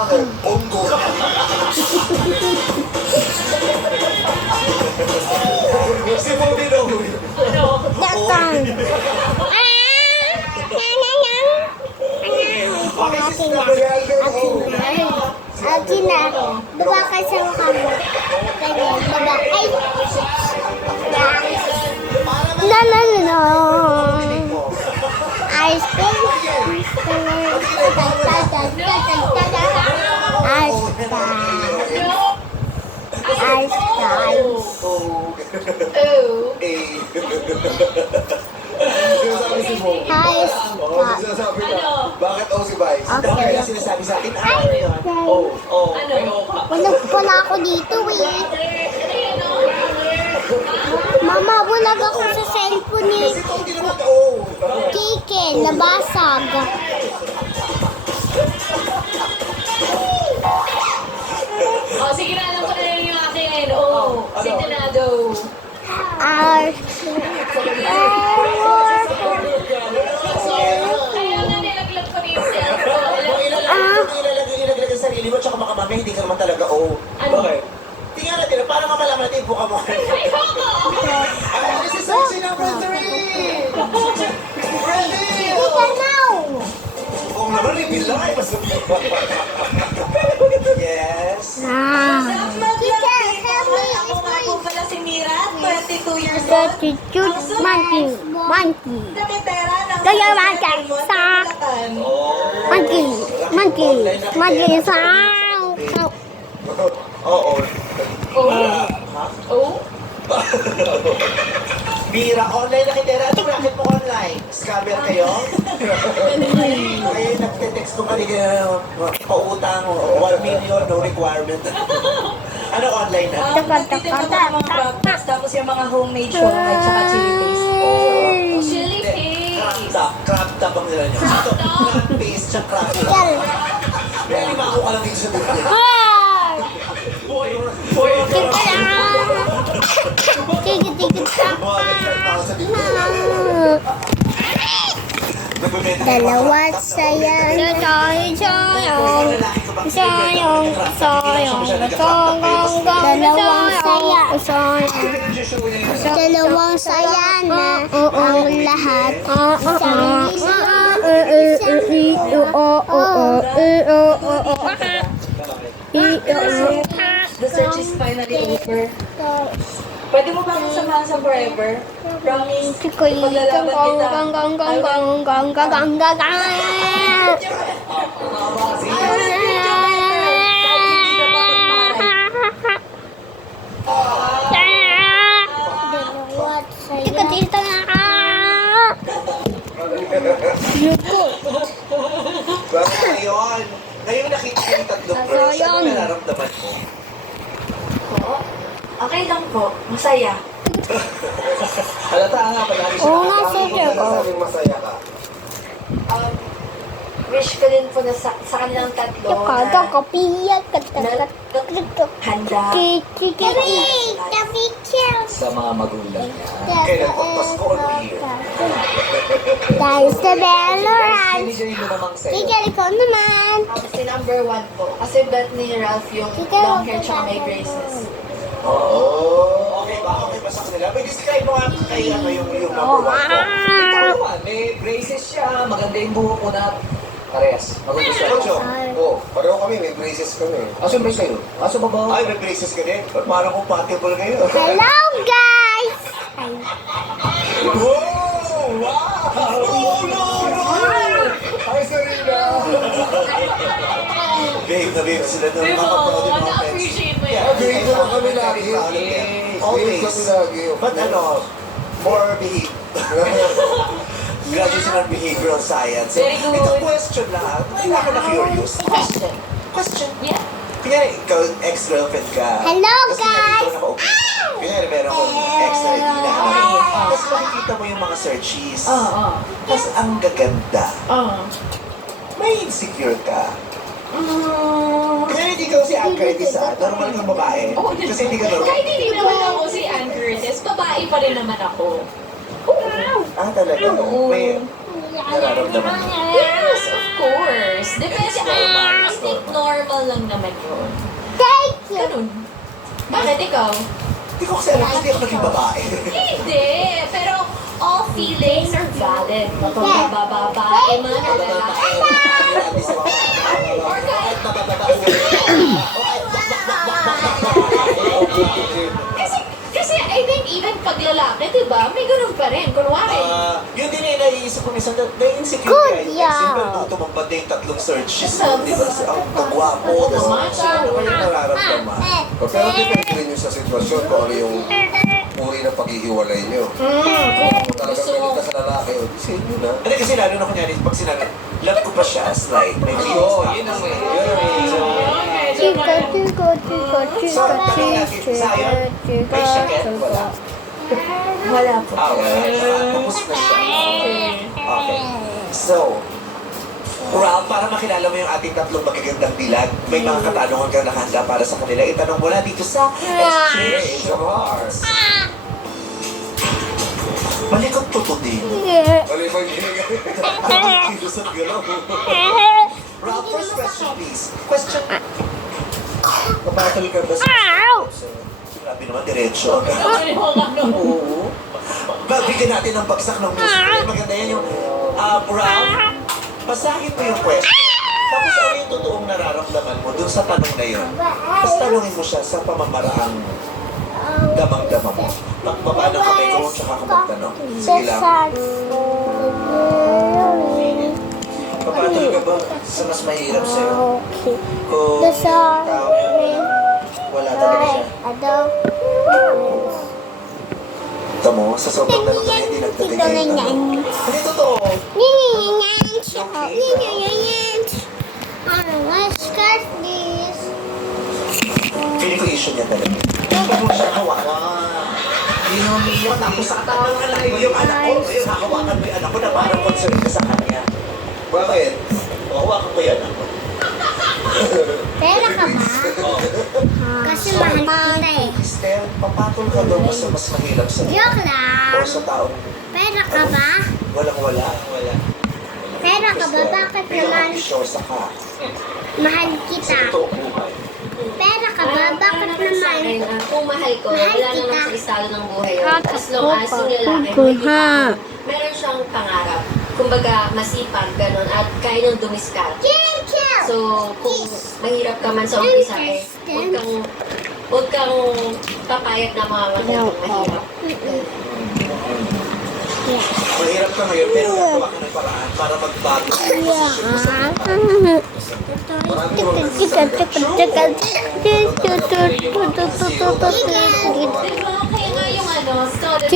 Bakit? Bongo. Si Bobby Rowe. Datang. Bakit si Gabriel Rowe? Akin na. Baba ka sa kamo. Ganyan. Baba. Ay. No. Ice cream. Ice Sinasabi si Bo. Ice Oo, sinasabi na. Bakit si Vice? Okay. Kaya sinasabi sa akin, ano yun? Walang pala ako dito eh. Mama, bulag ako sa cellphone ni Kasi kung hindi naman, oh. Kike, nabasag. Oh, sige na, alam ko na rin yung akin. Oh, Sintonado. Kaya nga nilaglag ko rin yung cellphone. Ilaglag ang sarili mo, tsaka makamami, hindi ka naman talaga, oh. Ano? Bakit? Tingnan natin, para mamalaman natin, buka mo. This is section number 3! Ready! Kika now. Kung naman, reveal lang ay masabihin. Yes. Kika, help me. Ako nga po pala si Mira, 22 years old. Gratitude, monkey. Kamitera ng Kaya monkey, sa monkey, sa. Oo. Oh? Mira, online na kitera. Anong racket mo online? Scammer kayo? Ay, nagte-text ko kanina, pautang, 1 million, no requirement. Ano online na? Magtitin ako ng mga breakfast, tapos yung mga homemade siomai, tsaka chili paste. Chili paste. Crab top ang nila nyo. Ito, crab paste, tsaka crab top. Kaya lima ako ka lang dito sa dito. Dalawa sayang. Dalawa sayang. Dalawang saya na ang lahat. The search is finally over. Pwede mo ba akong samahan sa forever? Promise, paglalaban kita. Bakit ngayon? Ngayon nakita ko yung tatlong girls. Ano nararamdaman mo? Po? Okay lang po. Masaya. Halata nga, palagi siya Oo nga, nakakarinig sir. na nasasabing masaya ka. Wish ko din po na sa kanilang tatlo na handa. Sa mga magulang niya. Kailan pagpasko o New Year? Dahil sa Beloran. Binigay mo namang sa'yo. Ikaw, ikaw naman. Si number 1 po. Kasi bet ni Ralph yung long hair tsaka may braces. Oo. Okay ba? Okay ba sa kanila? May describe mo nga kay ano yung number 1 ko. Ikaw naman, may braces siya, maganda yung buhok mo na parehas. Magugustuhan Ocho. mo. Oo. Pareho kami, may braces kami. Aso yung brace kayo? Aso ba ba? Ay, may braces ka din? Parang compatible ngayon. Hello, guys. Wow! Wow! Oh, no! Ay, Serena! Babe na babe sila doon. Makapanood yung mga friends. Na-appreciate mo Yeah, yun. babe naman kami lagi. Always. kami lagi. But ano, more behave. Graduation ng behavioral science. So, Very good. ito question lang. Hindi ako na-curious. Question. Question. Yeah. Kaya ikaw, ex-girlfriend ka. Hello, Tapos kaya guys. ikaw nakaupo. Kaya meron akong ex na hindi hinahanap. Tapos makikita mo yung mga searches. Tapos ang gaganda. May insecure ka. Kaya hindi ka si Ann Curtis, normal kang babae. Kasi hindi ka normal. Kahit hindi naman ako si Ann Curtis, babae pa rin naman ako. Talaga? May nararamdaman mo. Yes, of course. Depende. I think normal lang naman yun. Thank you. Ganun. Bakit ikaw? Hindi ko kasi alam, hindi ako naging babae. Hindi. Pero all feelings are valid. Kapag babae man or lalaki. Or kahit kasi I think even pag lalaki, diba? May ganun pa rin. Kunwari. Yun din eh, naiisip ko minsan, na-insecure Good, ka. yeah. Siyempre, tumambad na yung tatlong searches mo, di ba? Ang kagwapo, tapos ano ba yung nararamdaman? Pero depende rin yun sa sitwasyon kung ano yung uri ng paghihiwalay nyo. Kung talagang Gusto mo. pilit ka sa lalaki, o di sa inyo na. Hindi kasi lalo na kunyari, pag sinabi, love ko pa siya as like, may feelings Oo, pa. yun ang may. Chica, chica, chica, So, chica, tanong natin, sayang, may sakit, wala. Wala po. Wala. Tapos na siya. Okay. So, Ralph, para makilala mo yung ating tatlong magagandang dilag, may mga katanungan ka nakahanda para sa kanila. Itanong mo na dito sa Exchange of Hearts. Malikot to to din. Mali ba yung Kilos at galaw. Ralph, first question please. Question. Pabatol ka ba sa... Grabe naman, diretso. Oo. Bigyan natin ng bagsak ng music. Maganda yan yung... Ralph, basahin mo yung question. Tapos ano yung totoong nararamdaman mo dun sa tanong na yun? Tapos tanongin mo siya sa pamamaraang damang-dama mo. Paano ka may kung tsaka ka magtanong? Sige lang. Papatol ka ba sa mas mahirap sa'yo? Okay. Kung The song. tao yun, wala talaga siya. Tamo, sa sobrang tanong na hindi nagtagay kayo tanong. Hindi totoo. Feeling ko issue niya talaga. Huwag mo siya hawakan. Inumiyak ako sa katawan na yung anak ko. Yung hawakan mo yung anak ko na parang concern ka sa kanya. Bakit? Hawakan mo yung anak ko. Pera ka ba? Kasi mahal kita eh. Esther, papatol ka daw mas mahirap sa Joke o lang. sa taong Pera ka ba? walang-wala. Pera ka ba? Bakit naman Pisyosa ka. mahal Sa kita? totoong buhay. Pera ka ba? Bakit Sa naman? akin, kung mahal ko, Mahal wala kita. naman sa estado ng buhay yun. As long as yung lalaki mo, meron siyang pangarap. Kumbaga, masipag, gano'n, at kaya nang dumiskat. So, kung mahirap ka man sa umpisa, eh, huwag kang papayag na mamamatay ng mahirap. Mahirap ka ngayon, pero gagawa ka ng paraan para magbago ang posisyon mo sa Diba? Kaya nga yung ano, started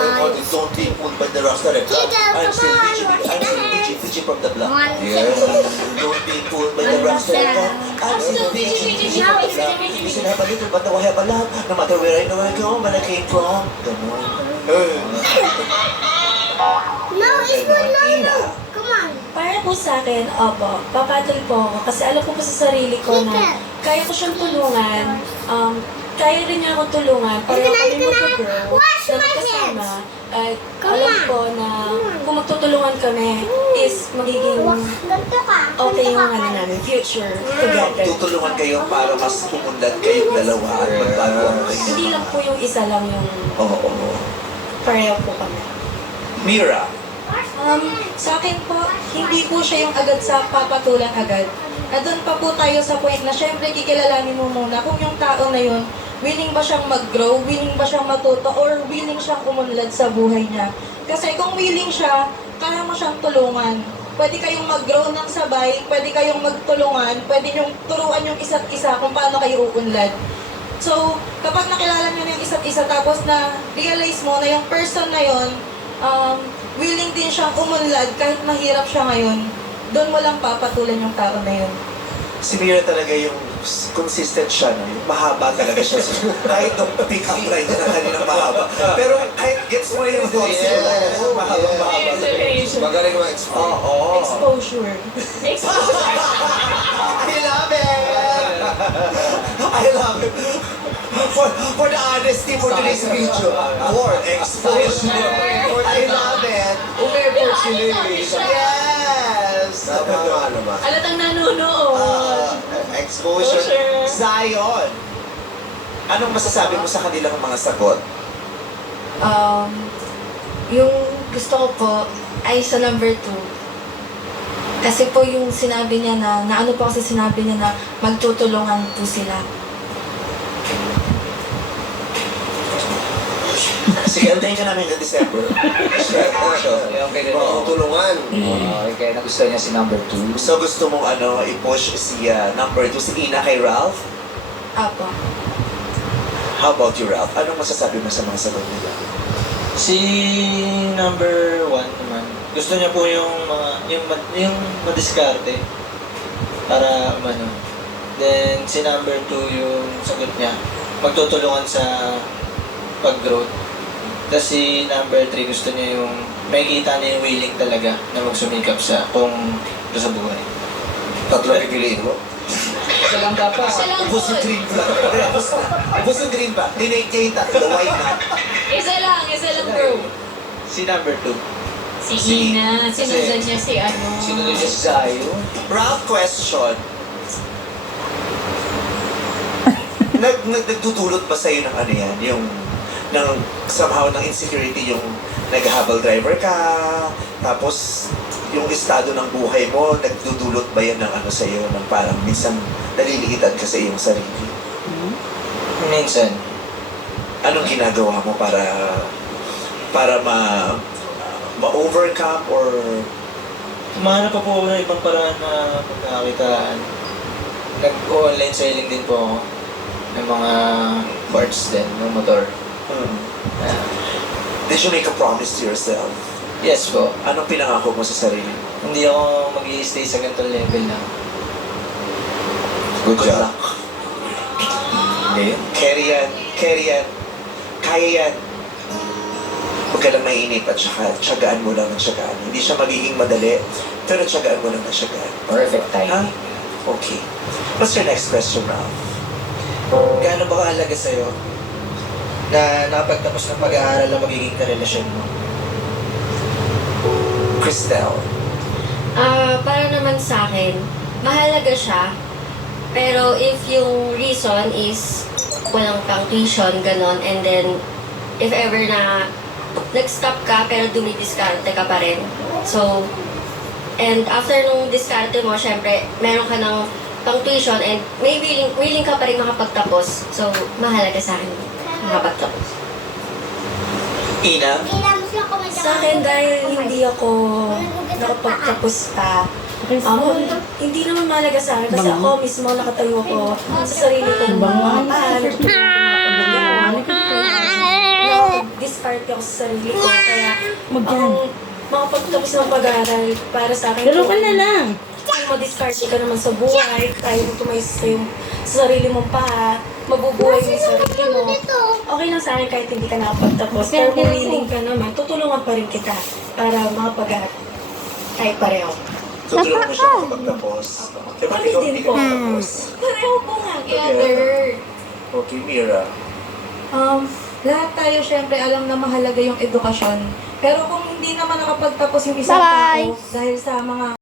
Don't be pulled by the rocks. I'm still Pichi from the block. Yes. Don't be pulled by the rocks. I'm still Pichi from the block. Listen, have a little, but I have a lot. No matter where I know I go, where I came from. Ganon. No, it's not no. Come on. Para po sa akin, opo, papatol po ako kasi alam ko po sa sarili ko na kaya ko siyang tulungan, kaya rin niya ako tulungan para kami mag-grow na magkasama. At alam ko na kung magtutulungan kami is magiging Ganto ka. okay yung ano namin, future together. Tutulungan kayo para mas umunlad kayong dalawa at magbago ang kayo. Hindi lang po yung isa lang yung Oo. pareho po kami. Mira, Sa akin po, hindi po siya yung agad sa papatulan agad. At doon pa po tayo sa point na syempre kikilalanin mo muna kung yung tao na yun, willing ba siyang mag-grow, willing ba siyang matuto, or willing siyang umunlad sa buhay niya. Kasi kung willing siya, kaya mo siyang tulungan. Pwede kayong mag-grow ng sabay, pwede kayong magtulungan, pwede niyong turuan yung isa't isa kung paano kayo uunlad. So, kapag nakilala niyo na yung isa't isa, tapos na realize mo na yung person na yun, willing din siyang umunlad kahit mahirap siya ngayon, doon mo lang papatulan yung tao na yun. si Mira talaga yung consistent siya, no? Yung mahaba talaga siya. Kahit nung pick-up line na kaninang mahaba. Pero kahit gets mo yung thoughts niya, mahaba. Magaling ma-explain. Oo. Exposure. I love it! I love it! for the honesty for today's video. For exposure. I love it. Umeport sila eh. Yes! Tama naman. Alatang nanonood. Exposure. Exposure. Zion. Anong masasabi mo sa kanilang mga sagot? Yung gusto ko po ay sa number 2. Kasi po yung sinabi niya na ano po kasi sinabi niya na magtutulungan po sila. Sige, antayin ka namin hanggang December. Yung kay Oo, tulungan. Kaya nagustuhan niya si number 2. So gusto mong i-push si number 2, si Ina kay Ralph? Apo. How about you, Ralph? Anong masasabi mo sa mga sagot nila? Si number 1 naman, gusto niya po yung yung madiskarte para umano. Then si number 2 yung sagot niya, magtutulungan sa pag-growth. Tapos si number 3 gusto niya yung makikita niya yung willing talaga na magsumikap sa sa buhay. Tatlo pipiliin mo. Isa lang dapat. Isa lang po. Ubus yung green pa. Ubus yung green pa. Dinate niya yung tatlo. Why not? Isa lang bro. Si number 2. Si Ina, sinundan niya si ano. Sinunod niya si Zion. Ralph, question. Nagdudulot ba sa'yo ng ano yan? Yung somehow ng insecurity yung nag-habal driver ka, tapos yung estado ng buhay mo, nagdudulot ba yan ng ano sa'yo, ng parang minsan naliliitan ka sa iyong sarili? Minsan, Anong ginagawa mo para ma-overcome or tumahanap pa po ako ng ibang paraan na pagkakakitaan. Nag-online selling din po ako ng mga parts din, ng motor. did you make a promise to yourself? Yes po. Anong pinangako mo sa sarili? Hindi ako mag-i-stay sa ganitong level na. Good job. Okay. Carry yan. Kaya yan. Huwag ka lang mainip at saka tiyagaan mo lang ng tiyagaan. Hindi siya magiging madali, pero tiyagaan mo lang ng tiyagaan. Perfect Ha? timing. Okay. What's your next question, Ralph? Gaano ba kahalaga sa'yo na nakapagtapos ng pag-aaral na magiging karelasyon mo? Cristel. Para naman sa akin, mahalaga siya. Pero if yung reason is walang pang tuition, ganon, and then if ever na nag-stop ka pero dumidiskarte ka pa rin. So, and after nung diskarte mo, syempre, meron ka ng pang tuition and may willing ka pa rin makapagtapos. So, mahalaga sa akin makapagtapos. Ina? Sa akin dahil hindi ako nakapagtapos pa, hindi naman mahalaga sa akin kasi ako mismo nakatayo ko sa sarili kong mga paan. Nakapag-discard ako sa sarili ko. Kaya ang makapagtapos ng pag-aaral para sa akin. Laro ka na lang. Kung ma-discard ka naman sa buhay, kaya mo tumayos sa sarili mong paa, mabubuhay mo yung sarili mo. Okay lang sa akin kahit hindi ka nakapagtapos. Pero kung willing ka naman, tutulungan pa rin kita para makapag-aaral. Kahit pareho. Tutulungan mo siya makapagtapos. Eh, ba't Kami ikaw din hindi po. ka makapagtapos? Pareho po nga. Together. Okay, Mira. Lahat tayo syempre alam na mahalaga yung edukasyon. Pero kung hindi naman nakapagtapos yung isang Bye-bye. tao dahil sa mga